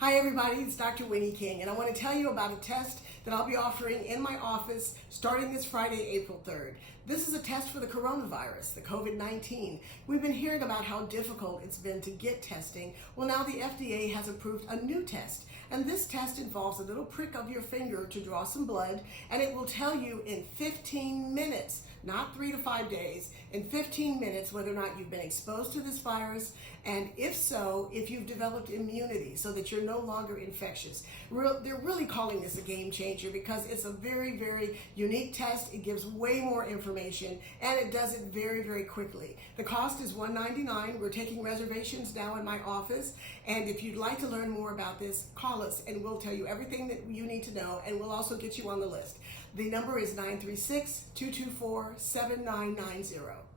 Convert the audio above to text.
Hi everybody, it's Dr. Winnieking, and I want to tell you about a test that I'll be offering in my office starting this Friday, April 3rd. This is a test for the coronavirus, the COVID-19. We've been hearing about how difficult it's been to get testing. Well, now the FDA has approved a new test, and this test involves a little prick of your finger to draw some blood, and it will tell you in 15 minutes, not 3 to 5 days, in 15 minutes whether or not you've been exposed to this virus, and if so, if you've developed immunity so that you're no longer infectious. They're really calling this a game changer because it's a very, very unique test. It gives way more information and it does it very, very quickly. The cost is $199. We're taking reservations now in my office, and if you'd like to learn more about this, call us and we'll tell you everything that you need to know, and we'll also get you on the list. The number is 936-224-7990.